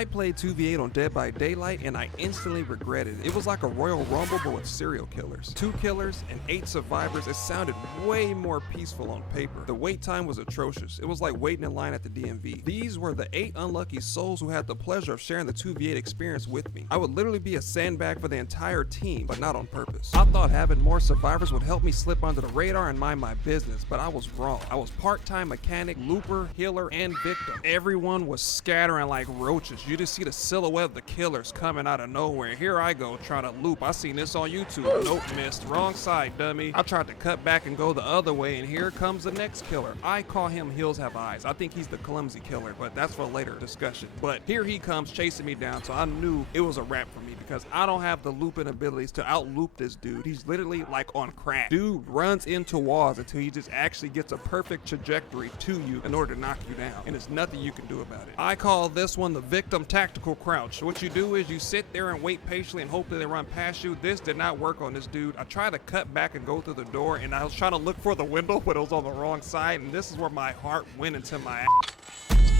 I played 2v8 on Dead by Daylight and I instantly regretted it. It was like a Royal Rumble but with serial killers. 2 killers and 8 survivors. It sounded way more peaceful on paper. The wait time was atrocious. It was like waiting in line at the DMV. These were the 8 unlucky souls who had the pleasure of sharing the 2v8 experience with me. I would literally be a sandbag for the entire team, but not on purpose. I thought having more survivors would help me slip under the radar and mind my business, but I was wrong. I was part-time mechanic, looper, healer, and victim. Everyone was scattering like roaches. You just see the silhouette of the killers coming out of nowhere. Here I go trying to loop. I seen this on YouTube. Nope, missed. Wrong side, dummy. I tried to cut back and go the other way, and here comes the next killer. I call him Hills Have Eyes. I think he's the clumsy killer, but that's for later discussion. But here he comes chasing me down, so I knew it was a wrap for me because I don't have the looping abilities to out-loop this dude. He's literally like on crack. Dude runs into walls until he just actually gets a perfect trajectory to you in order to knock you down, and there's nothing you can do about it. I call this one the victim tactical crouch. What you do is you sit there and wait patiently and hope that they run past you. This did not work on this dude. I tried to cut back and go through the door, and I was trying to look for the window, but it was on the wrong side, and this is where my heart went into my ass.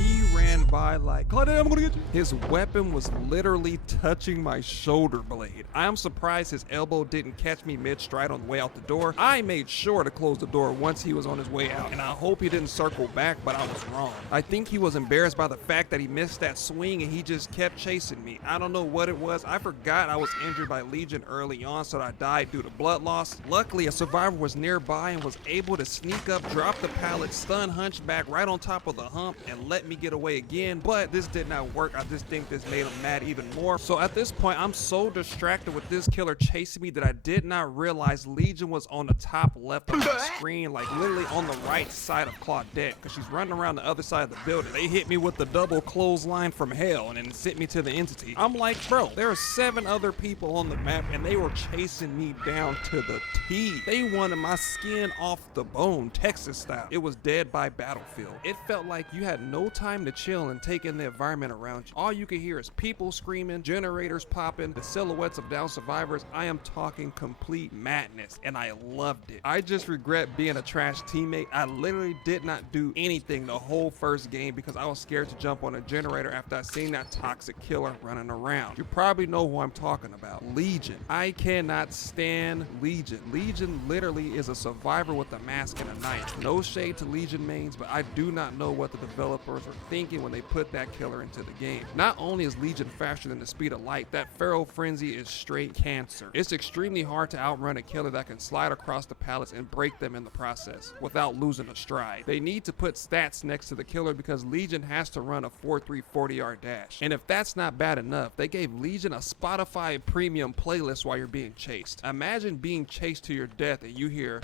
He ran by like, Claudia, I'm gonna get you. His weapon was literally touching my shoulder blade. I'm surprised his elbow didn't catch me mid-stride on the way out the door. I made sure to close the door once he was on his way out, and I hope he didn't circle back, but I was wrong. I think he was embarrassed by the fact that he missed that swing and he just kept chasing me. I don't know what it was. I forgot I was injured by Legion early on, so I died due to blood loss. Luckily, a survivor was nearby and was able to sneak up, drop the pallet, stun Hunchback right on top of the hump, and let me get away again, but this did not work. I just think this made him mad even more. So at this point, I'm so distracted with this killer chasing me that I did not realize Legion was on the top left of my screen, like literally on the right side of Claudette, because she's running around the other side of the building. They hit me with the double clothesline from hell and then sent me to the entity. I'm like, bro, there are 7 other people on the map and they were chasing me down to the T. They wanted my skin off the bone, Texas style. It was Dead by Battlefield. It felt like you had no time to chill and take in the environment around you. All you can hear is people screaming, generators popping, the silhouettes of down survivors. I am talking complete madness, and I loved it. I just regret being a trash teammate. I literally did not do anything the whole first game because I was scared to jump on a generator after I seen that toxic killer running around. You probably know who I'm talking about. Legion. I cannot stand Legion. Legion literally is a survivor with a mask and a knife. No shade to Legion mains, but I do not know what the developers were thinking when they put that killer into the game. Not only is Legion faster than the speed of light, that Feral Frenzy is straight cancer. It's extremely hard to outrun a killer that can slide across the pallets and break them in the process without losing a stride. They need to put stats next to the killer because Legion has to run a 4-3 40-yard dash. And if that's not bad enough, they gave Legion a Spotify premium playlist while you're being chased. Imagine being chased to your death and you hear,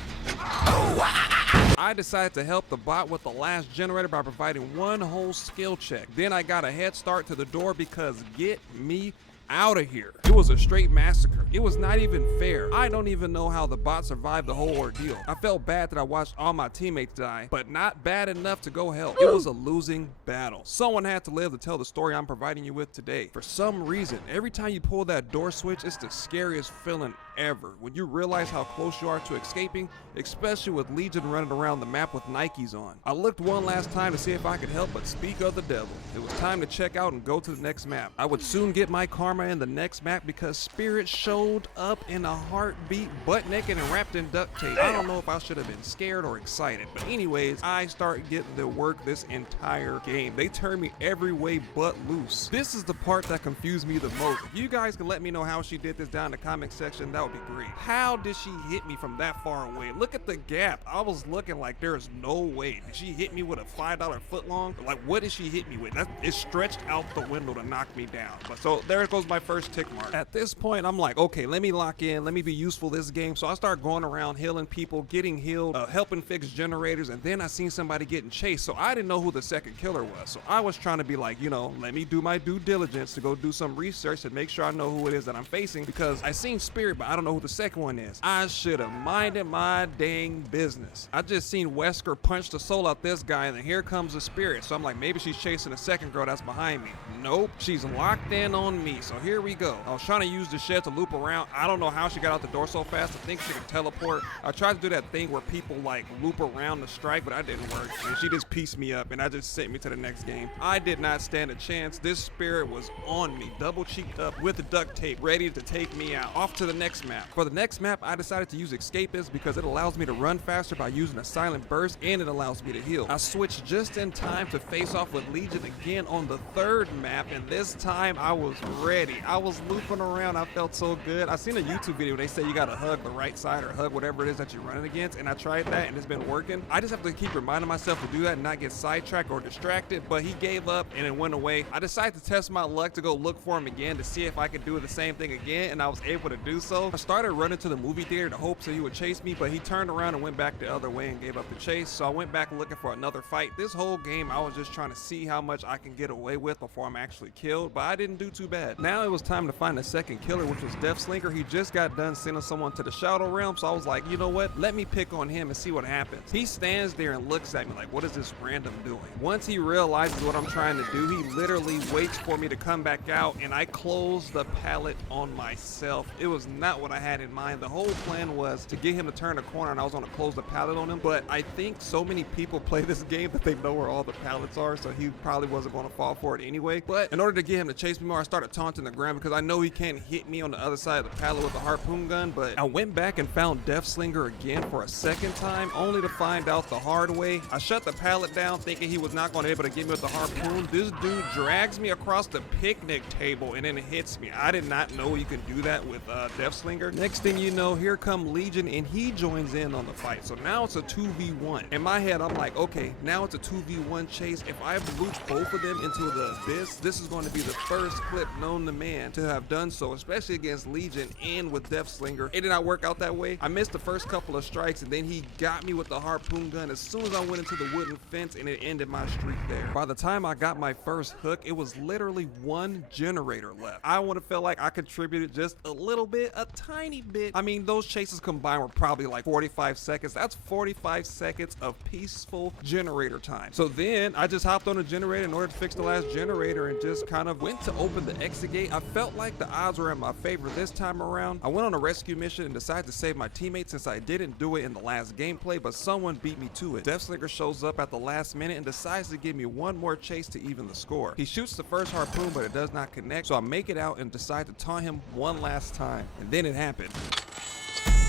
I decided to help the bot with the last generator by providing one whole skill check. Then I got a head start to the door because get me out of here. It was a straight massacre. It was not even fair. I don't even know how the bot survived the whole ordeal. I felt bad that I watched all my teammates die, but not bad enough to go help. It was a losing battle. Someone had to live to tell the story I'm providing you with today. For some reason, every time you pull that door switch, it's the scariest feeling ever. When you realize how close you are to escaping, especially with Legion running around the map with Nikes on. I looked one last time to see if I could help, but speak of the devil. It was time to check out and go to the next map. I would soon get my karma in the next map because Spirit showed up in a heartbeat, butt naked and wrapped in duct tape. I don't know if I should have been scared or excited, but anyways, I start getting to work this entire game. They turned me every way but loose. This is the part that confused me the most. If you guys can let me know how she did this down in the comment section, that would be great. How did she hit me from that far away? Look at the gap. I was looking like there's no way. Did she hit me with a $5 footlong? Like, what did she hit me with? It stretched out the window to knock me down. But so there goes my first tick mark. At this point, I'm like, okay, let me lock in. Let me be useful this game. So I start going around healing people, getting healed, helping fix generators, and then I seen somebody getting chased. So I didn't know who the second killer was. So I was trying to be like, you know, let me do my due diligence to go do some research and make sure I know who it is that I'm facing because I seen Spirit, but I I don't know who the second one is. I should have minded my dang business. I just seen Wesker punch the soul out this guy, and then here comes the spirit. So I'm like, maybe she's chasing the second girl that's behind me. Nope, she's locked in on me. So here we go. I was trying to use the shed to loop around. I don't know how she got out the door so fast. I think she could teleport. I tried to do that thing where people like loop around the strike, but that didn't work. And she just pieced me up, and that just sent me to the next game. I did not stand a chance. This spirit was on me, double cheeked up with the duct tape, ready to take me out. Off to the next map. For the next map, I decided to use Escapist because it allows me to run faster by using a silent burst, and it allows me to heal. I switched just in time to face off with Legion again on the third map, and this time I was ready. I was looping around. I felt so good. I seen a YouTube video. They say you gotta hug the right side or hug whatever it is that you're running against, and I tried that, and it's been working. I just have to keep reminding myself to do that and not get sidetracked or distracted, but he gave up and it went away. I decided to test my luck to go look for him again to see if I could do the same thing again, and I was able to do so. I started running to the movie theater in hopes that he would chase me, but he turned around and went back the other way and gave up the chase, so I went back looking for another fight. This whole game, I was just trying to see how much I can get away with before I'm actually killed, but I didn't do too bad. Now it was time to find the second killer, which was Deathslinger. He just got done sending someone to the Shadow Realm, so I was like, you know what? Let me pick on him and see what happens. He stands there and looks at me like, what is this random doing? Once he realizes what I'm trying to do, he literally waits for me to come back out, and I close the pallet on myself. It was not what I had in mind. The whole plan was to get him to turn the corner, and I was going to close the pallet on him, but I think so many people play this game that they know where all the pallets are, so he probably wasn't going to fall for it anyway. But in order to get him to chase me more, I started taunting the ground because I know he can't hit me on the other side of the pallet with a harpoon gun. But I went back and found Deathslinger again for a second time, only to find out the hard way. I shut the pallet down thinking he was not going to be able to get me with the harpoon. This dude drags me across the picnic table and then hits me. I did not know you could do that with Deathslinger. Next thing you know, here come Legion, and he joins in on the fight. So now it's a 2v1. In my head, I'm like, okay, now it's a 2v1 chase. If I loop both of them into the abyss, this is going to be the first clip known to man to have done so, especially against Legion and with Deathslinger. It did not work out that way. I missed the first couple of strikes, and then he got me with the harpoon gun as soon as I went into the wooden fence, and it ended my streak there. By the time I got my first hook, it was literally one generator left. I would have felt like I contributed just a little bit, a tiny bit. I mean, those chases combined were probably like 45 seconds. That's 45 seconds of peaceful generator time. So then I just hopped on the generator in order to fix the last generator and just kind of went to open the exit gate. I felt like the odds were in my favor this time around. I went on a rescue mission and decided to save my teammates since I didn't do it in the last gameplay, but someone beat me to it. Deathslinger shows up at the last minute and decides to give me one more chase to even the score. He shoots the first harpoon, but it does not connect, so I make it out and decide to taunt him one last time. And then it happened.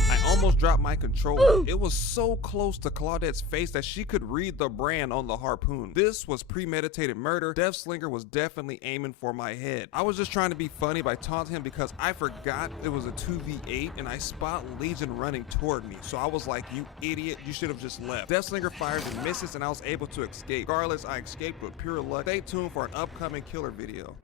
I almost dropped my controller. It was so close to Claudette's face that she could read the brand on the harpoon. This was premeditated murder. Deathslinger was definitely aiming for my head. I was just trying to be funny by taunting him because I forgot it was a 2v8 and I spot Legion running toward me. So I was like, you idiot, you should have just left. Deathslinger fires and misses, and I was able to escape. Regardless, I escaped with pure luck. Stay tuned for an upcoming killer video.